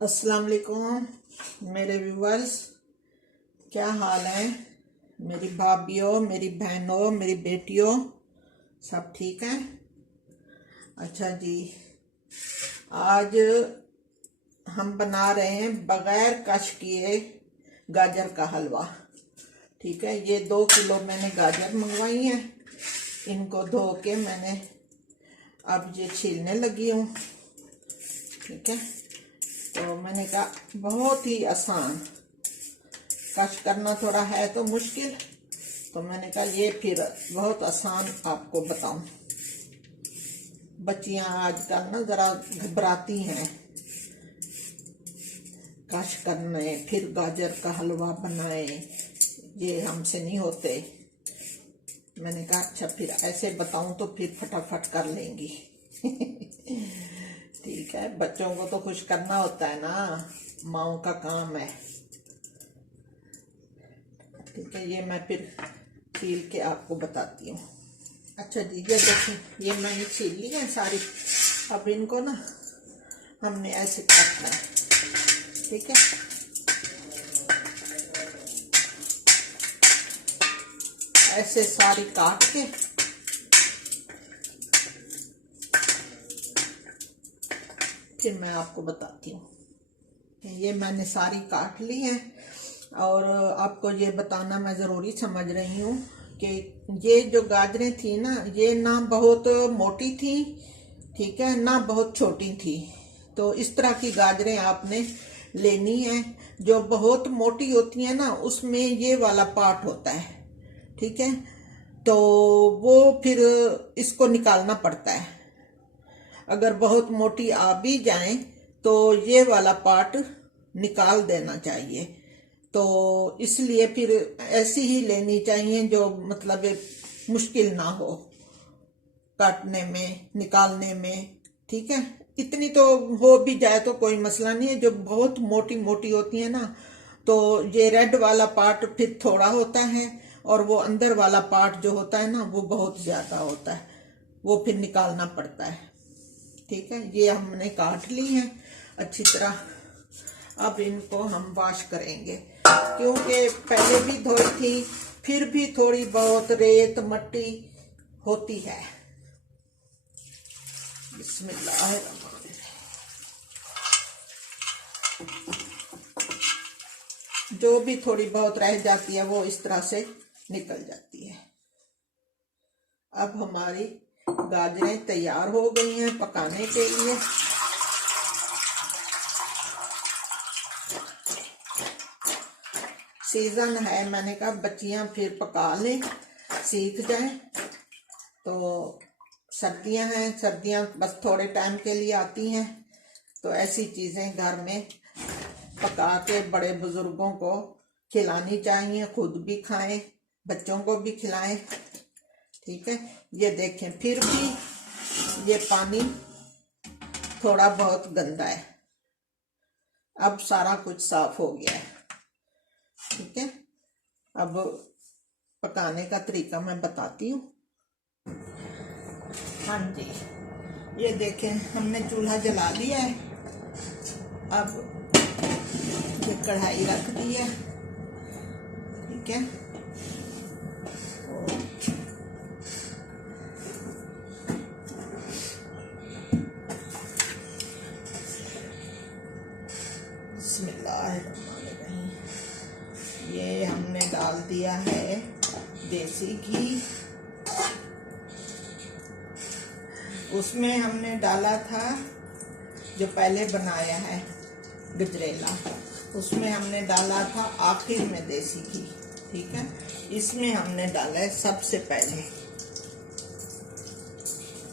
अस्सलाम वालेकुम मेरे व्यूवर्स, क्या हाल है? मेरी भाभीयों, मेरी बहनों, मेरी बेटियों, सब ठीक है? अच्छा जी, आज हम बना रहे हैं बगैर कश किए गाजर का हलवा। ठीक है, ये 2 किलो मैंने गाजर मंगवाई है। इनको धो के मैंने अब ये छीलने लगी हूँ। ठीक है, तो मैंने कहा बहुत ही आसान, कश करना थोड़ा है तो मुश्किल, तो मैंने कहा ये फिर बहुत आसान आपको बताऊं। बच्चियां आजकल ना ज़रा घबराती हैं कश करने, फिर गाजर का हलवा बनाए, ये हमसे नहीं होते। मैंने कहा अच्छा फिर ऐसे बताऊं तो फिर फटाफट कर लेंगी। ठीक है, बच्चों को तो खुश करना होता है ना, माओ का काम है। ठीक है, ये मैं फिर छील के आपको बताती हूँ। अच्छा जी, ये देखिए, ये मैंने छील ली है सारी। अब इनको ना हमने ऐसे काटना है। ठीक है, ऐसे सारी काट के फिर मैं आपको बताती हूँ। ये मैंने सारी काट ली है और आपको ये बताना मैं ज़रूरी समझ रही हूँ कि ये जो गाजरें थी ना, ये ना बहुत मोटी थी, ठीक है, ना बहुत छोटी थी। तो इस तरह की गाजरें आपने लेनी है। जो बहुत मोटी होती है ना, उसमें ये वाला पार्ट होता है। ठीक है, तो वो फिर इसको निकालना पड़ता है। अगर बहुत मोटी आ भी जाए तो ये वाला पार्ट निकाल देना चाहिए। तो इसलिए फिर ऐसी ही लेनी चाहिए जो मतलब मुश्किल ना हो काटने में, निकालने में। ठीक है, इतनी तो हो भी जाए तो कोई मसला नहीं है। जो बहुत मोटी मोटी होती है ना, तो ये रेड वाला पार्ट फिर थोड़ा होता है और वो अंदर वाला पार्ट जो होता है ना, वो बहुत ज्यादा होता है, वो फिर निकालना पड़ता है। ठीक है, ये हमने काट ली है अच्छी तरह। अब इनको हम वॉश करेंगे, क्योंकि पहले भी धोई थी, फिर भी थोड़ी बहुत रेत मट्टी होती है। बिस्मिल्लाहिर्रहमानिर्रहीम। जो भी थोड़ी बहुत रह जाती है वो इस तरह से निकल जाती है। अब हमारी गाजरें तैयार हो गई हैं पकाने के लिए। सीजन है, मैंने कहा बच्चियां फिर पका लें, सीख जाएं। तो सर्दियां हैं, सर्दियां बस थोड़े टाइम के लिए आती हैं, तो ऐसी चीजें घर में पका के बड़े बुजुर्गों को खिलानी चाहिए, खुद भी खाएं, बच्चों को भी खिलाएं। ठीक है, ये देखें, फिर भी ये पानी थोड़ा बहुत गंदा है। अब सारा कुछ साफ हो गया है। ठीक है, अब पकाने का तरीका मैं बताती हूँ। हाँ जी, ये देखें, हमने चूल्हा जला दिया है। अब ये कढ़ाई रख दी है। ठीक है, बिस्मिल्लाहिर्रहमानिर्रहीम। ये हमने डाल दिया है देसी घी। उसमें हमने डाला था जो पहले बनाया है गजरेला, उसमें हमने डाला था आखिर में देसी घी। ठीक है, इसमें हमने डाला है सबसे पहले,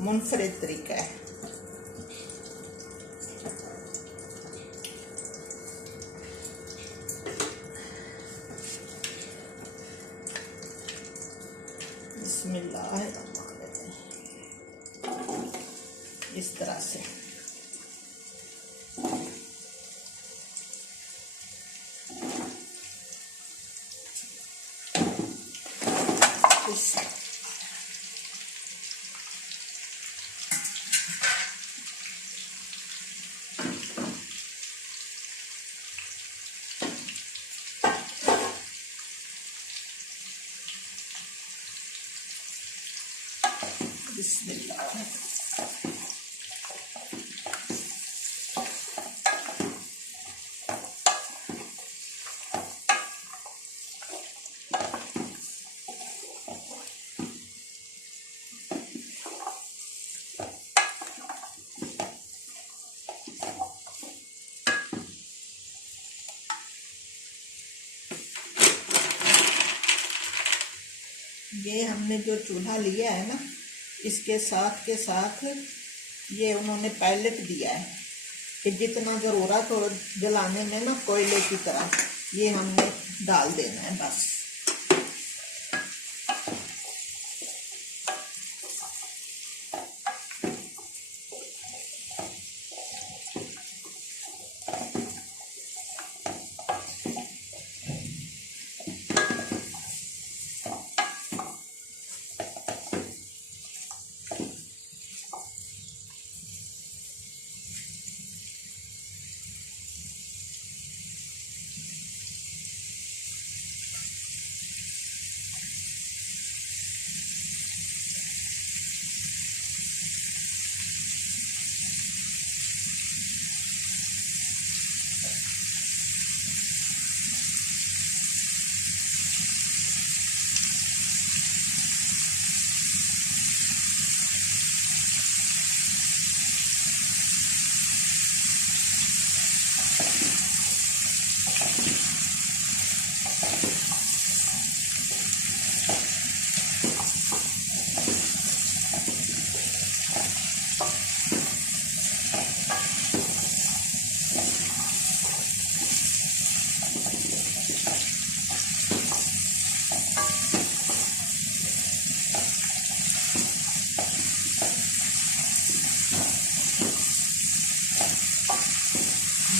मुनफरिद तरीका है। बिस्मिल्लाहिर्रहमानिर्रहीम, इस तरह से। बिस्मिल्लाह। ये हमने जो चूल्हा लिया है ना, इसके साथ के साथ ये उन्होंने पैलेट दिया है कि जितना ज़रूरत हो जलाने में ना, कोयले की तरह ये हमने डाल देना है बस।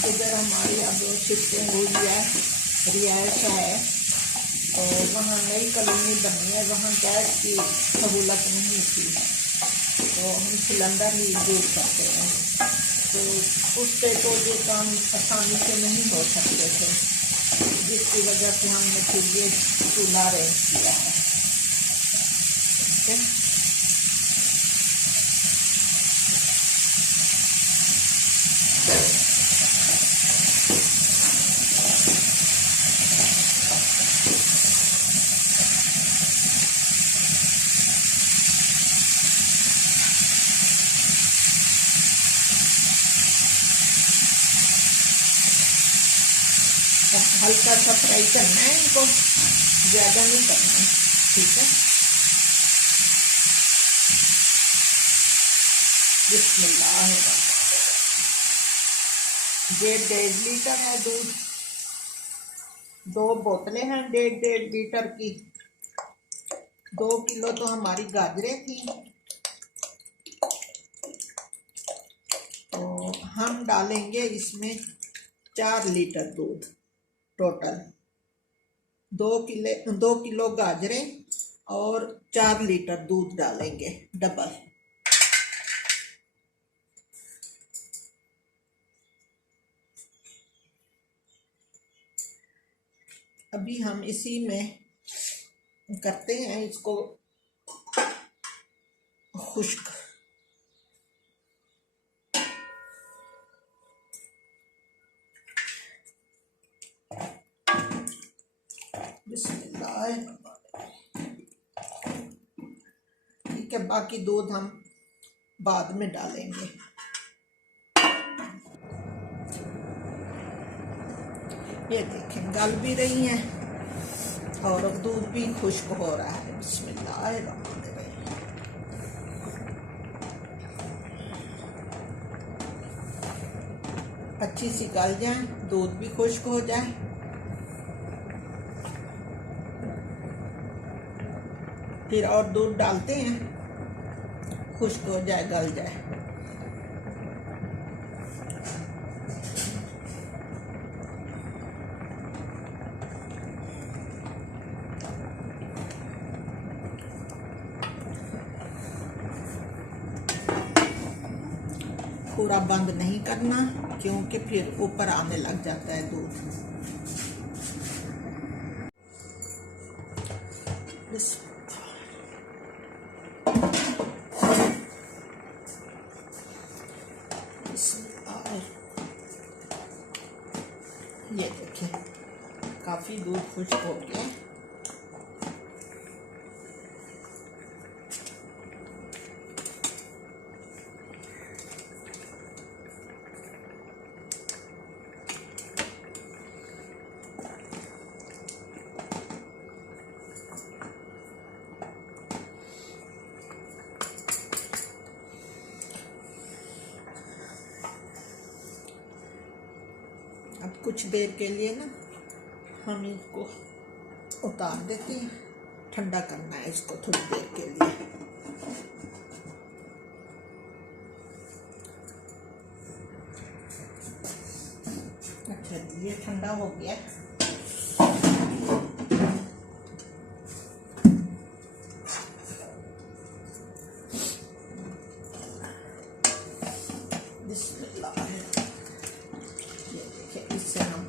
इधर हमारी अब शिफ्टिंग हुई है, रिहायश है, तो वहाँ नई कॉलोनी बनी है, वहाँ गैस की सहूलत नहीं थी, तो हम सिलेंडर ही यूज करते हैं। तो उस पर तो ये काम आसानी से नहीं हो सकते थे, जिसकी वजह से हमने फिर ये चूल्हा अरेंज किया है। ठीक है, हल्का सा फ्राई करना है इनको, ज़्यादा नहीं करना है। ठीक है, बिस्मिल्लाह। ये 1.5 लीटर है दूध, 2 बोतलें हैं 1.5 लीटर की। 2 किलो तो हमारी गाजरें थी, तो हम डालेंगे इसमें 4 लीटर दूध टोटल। 2 किलो गाजरें और 4 लीटर दूध डालेंगे डबल। अभी हम इसी में करते हैं इसको खुश्क। बिस्मिल्लाह। ठीक है, बाकी दूध हम बाद में डालेंगे। ये देखें गल भी रही हैं और दूध भी खुश्क हो रहा है। बिस्मिल्लाह। अच्छी सी गल जाए, दूध भी खुश्क हो जाए, फिर और दूध डालते हैं, खुश्क हो जाए, गल जाए। पूरा बंद नहीं करना, क्योंकि फिर ऊपर आने लग जाता है दूध। ये देखिए काफ़ी दूध खुश्क हो गया। अब कुछ देर के लिए ना हम इसको उतार देते हैं, ठंडा करना है इसको थोड़ी देर के लिए। अच्छा ये ठंडा हो गया। बिस्मिल्लाह। ये देखिए इससे हम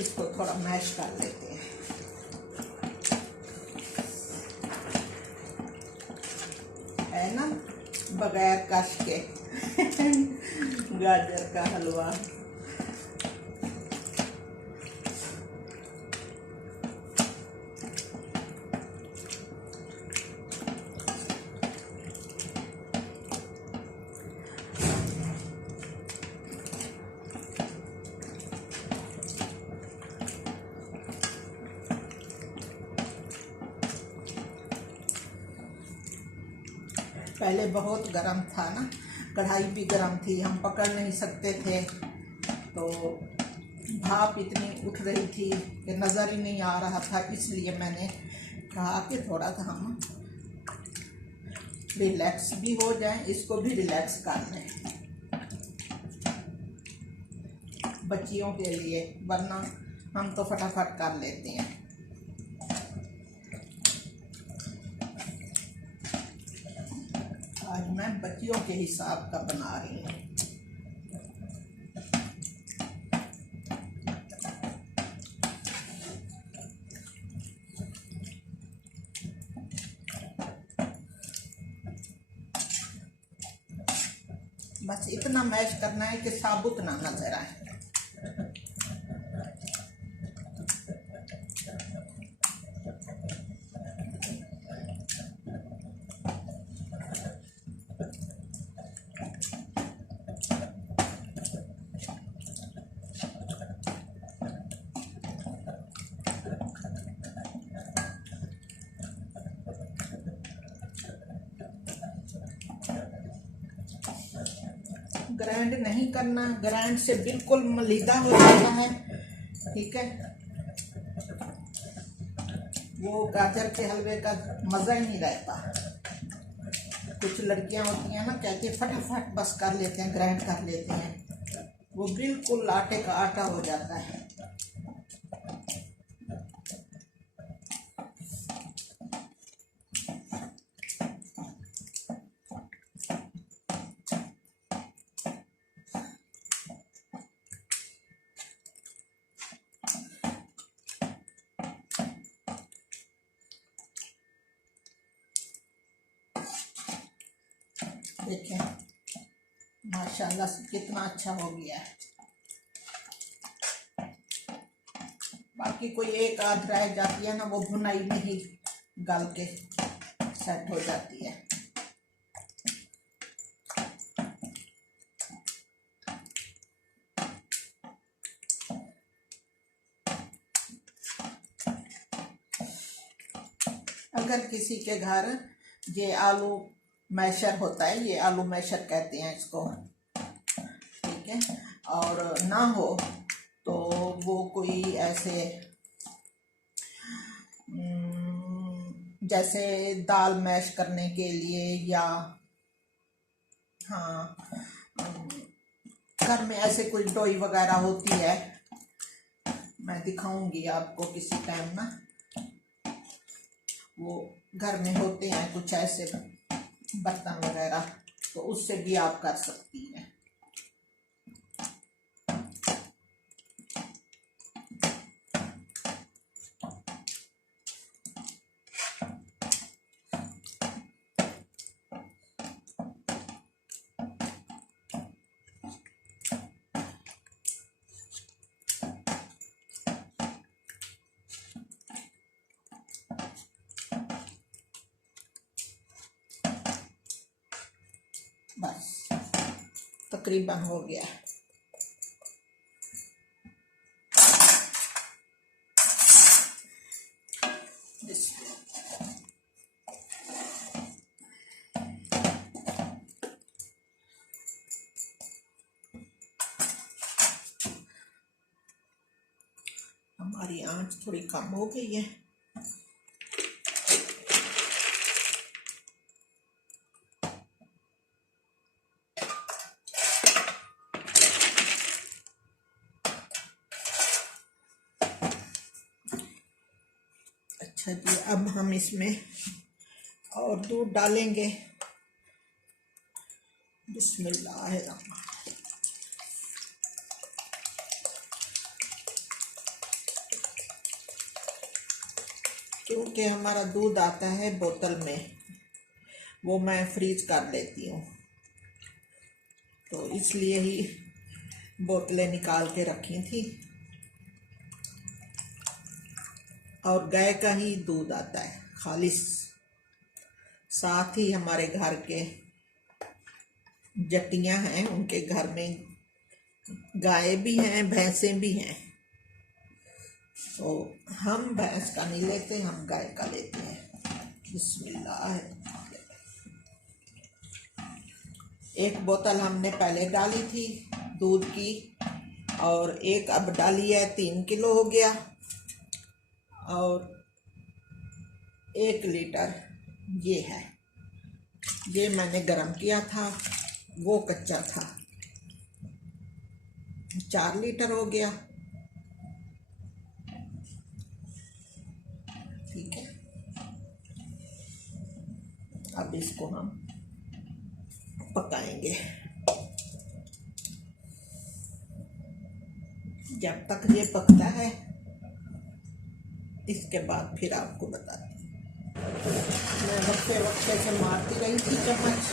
इसको थोड़ा मैश कर लेते हैं। है ना बगैर कश के गाजर का हलवा। पहले बहुत गर्म था ना, कढ़ाई भी गर्म थी, हम पकड़ नहीं सकते थे, तो भाप इतनी उठ रही थी कि नज़र ही नहीं आ रहा था। इसलिए मैंने कहा कि थोड़ा सा हम रिलैक्स भी हो जाए, इसको भी रिलैक्स कर लें बच्चियों के लिए, वरना हम तो फटाफट कर लेते हैं। आज मैं बच्चियों के हिसाब का बना रही हूँ। बस इतना मैश करना है कि साबुत ना नजर आए। ग्राइंड नहीं करना, ग्राइंड से बिल्कुल मलीदा हो जाता है। ठीक है, वो गाजर के हलवे का मज़ा ही नहीं रहता। कुछ लड़कियां होती हैं ना, कहती हैं फटाफट बस कर लेते हैं, ग्राइंड कर लेते हैं, वो बिल्कुल आटे का आटा हो जाता है। देखें माशाल्लाह से कितना अच्छा हो गया है। बाकी कोई एक आध रह जाती है ना, वो भुनाई में ही गल के सेट हो जाती है। अगर किसी के घर ये आलू मैशर होता है, ये आलू मैशर कहते हैं इसको, ठीक है, और ना हो तो वो कोई ऐसे जैसे दाल मैश करने के लिए, या हाँ घर में ऐसे कोई डोई वगैरह होती है, मैं दिखाऊंगी आपको किसी टाइम ना, वो घर में होते हैं कुछ ऐसे बर्तन वगैरह, तो उससे भी आप कर सकती हैं। बस तकरीबन हो गया। हमारी आंच थोड़ी कम हो गई है। अच्छा जी, अब हम इसमें और दूध डालेंगे। बिस्मिल्लाह। क्योंकि हमारा दूध आता है बोतल में, वो मैं फ्रीज कर लेती हूँ, तो इसलिए ही बोतलें निकाल के रखी थी। और गाय का ही दूध आता है खालिस। साथ ही हमारे घर के जट्टियां हैं, उनके घर में गाय भी हैं, भैंसें भी हैं, तो हम भैंस का नहीं लेते, हम गाय का लेते हैं। बिस्मिल्लाह। एक बोतल हमने पहले डाली थी दूध की, और एक अब डाली है, 3 किलो हो गया। और 1 लीटर ये है, ये मैंने गरम किया था, वो कच्चा था। 4 लीटर हो गया। ठीक है, अब इसको हम पकाएंगे। जब तक ये पकता है, इसके बाद फिर आपको बताती हूँ। मैं वक्फे वक्फे से मारती रही थी चम्मच,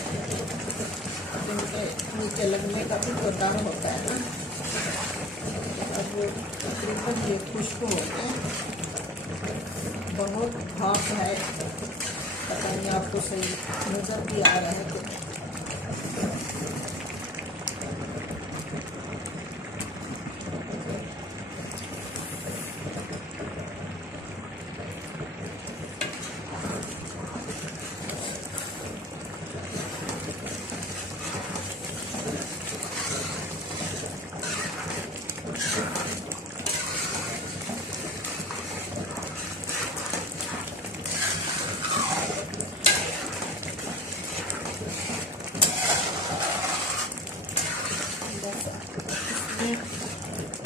क्योंकि नीचे लगने का भी तो डर होता है ना। अब तकरीबन ये खुश्क हो गया, बहुत भाप है, पता नहीं आपको सही नज़र भी आ रहा है कि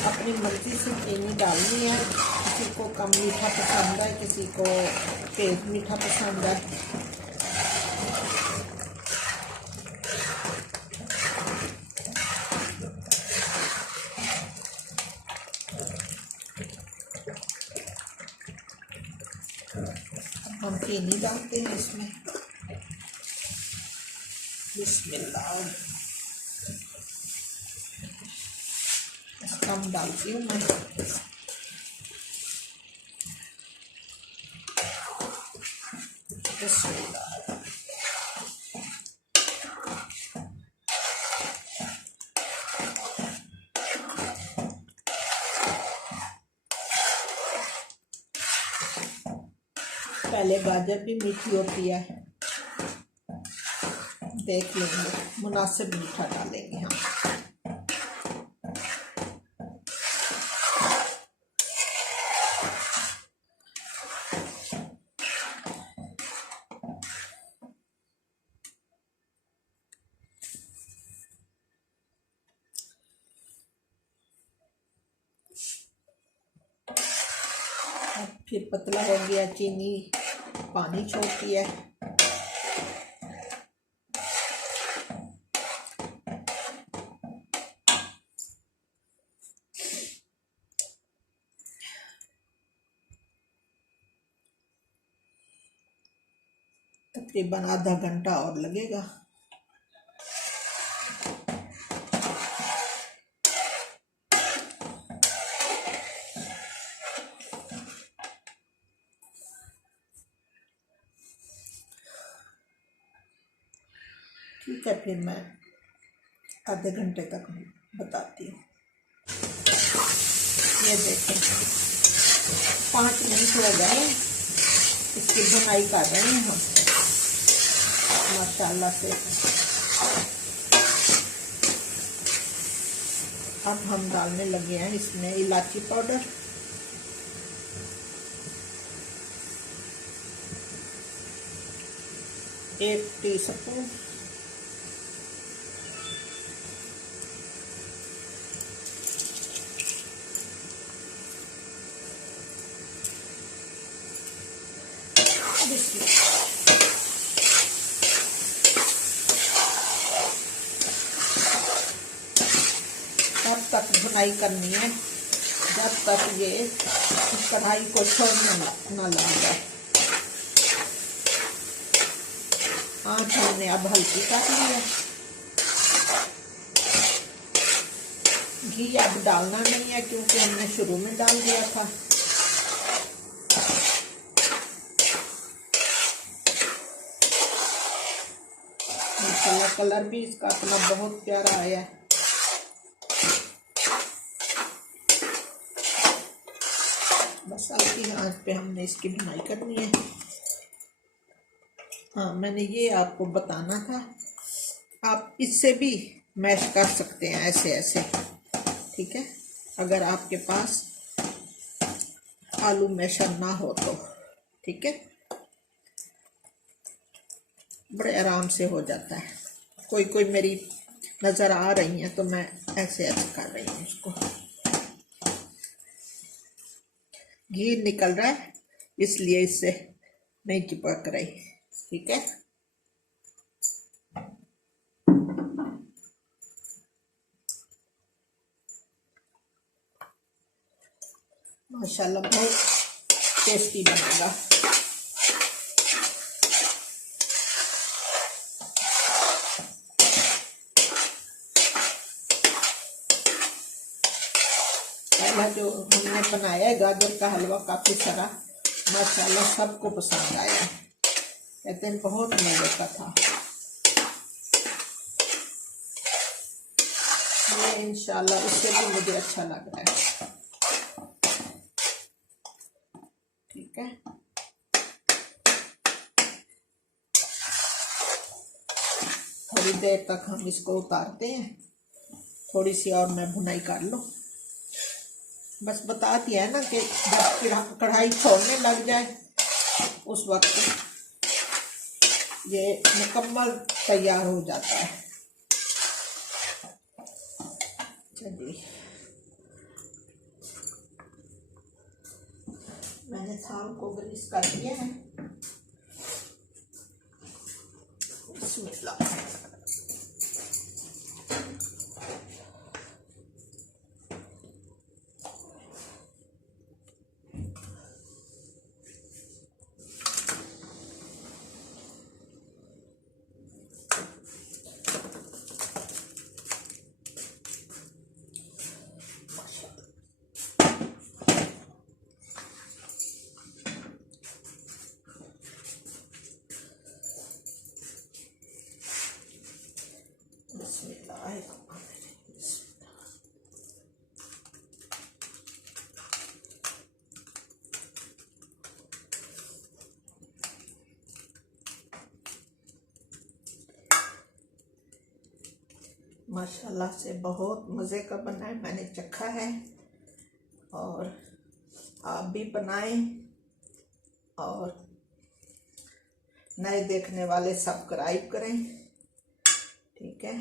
अपनी मर्ज़ी से चीनी डालनी है। किसी को कम मीठा पसंद है, किसी को तेज मीठा पसंद है। हम चीनी डालते हैं इसमें। बिस्मिल्लाह। कम डालती हूँ मैं। बिस्मिल्लाह। पहले गाजर भी मीठी होती है, देख लेंगे, मुनासिब मीठा डालेंगे हम। फिर पतला हो गया, चीनी पानी छोड़ती है। तकरीबन आधा घंटा और लगेगा। ठीक ठीक है, फिर मैं आधे घंटे तक बताती हूँ। ये देखें 5 मिनट हो गए, इसकी बुनाई कर रहे हैं हम माशाल्लाह से। अब हम डालने लगे हैं इसमें इलायची पाउडर, एक टीस्पून, तब तक भुनाई करनी है जब तक ये कढ़ाई को छोड़ने न लग जाए। आँच हमने अब हल्की कर ली है। घी अब डालना नहीं है क्योंकि हमने शुरू में डाल दिया था। माशाल्लाह कलर भी इसका अपना बहुत प्यारा आया है। बस हल्की आंच पे हमने इसकी भुनाई करनी है। हाँ, मैंने ये आपको बताना था, आप इससे भी मैश कर सकते हैं ऐसे ऐसे, ठीक है, अगर आपके पास आलू मैशर ना हो तो, ठीक है, बड़े आराम से हो जाता है। कोई कोई मेरी नज़र आ रही हैं तो मैं ऐसे ऐसे कर रही हूँ इसको। घी निकल रहा है इसलिए इससे नहीं चिपक रही, ठीक है। माशाल्लाह बहुत टेस्टी बनेगा। पहला जो हमने बनाया है गाजर का हलवा काफ़ी सारा माशाल्लाह सबको पसंद आया, कहते हैं बहुत मज़े का था। ये इंशाल्लाह इससे भी मुझे अच्छा लग रहा है, ठीक है। थोड़ी देर तक हम इसको उतारते हैं, थोड़ी सी और मैं भुनाई कर लूँ। बस बता दिया है ना कि जब कढ़ाई छोड़ने लग जाए उस वक्त ये मुकम्मल तैयार हो जाता है। चलिए, मैंने थाल को ग्रीस कर दिया है। बिस्मिल्लाह। माशाल्लाह से बहुत मज़े का बना है, मैंने चखा है। और आप भी बनाएं और नए देखने वाले सब्सक्राइब करें, ठीक है।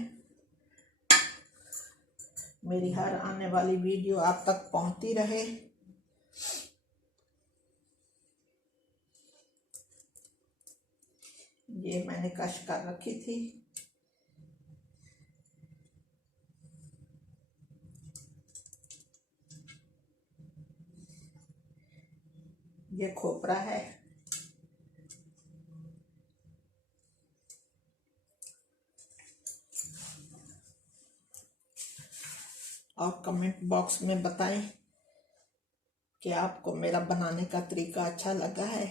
मेरी हर आने वाली वीडियो आप तक पहुंचती रहे। ये मैंने कश कर रखी थी। ये खोपरा है। और कमेंट बॉक्स में बताएं कि आपको मेरा बनाने का तरीका अच्छा लगा है।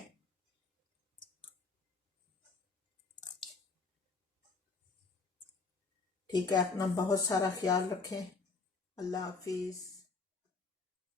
ठीक है, अपना बहुत सारा ख्याल रखें। अल्लाह हाफिज़।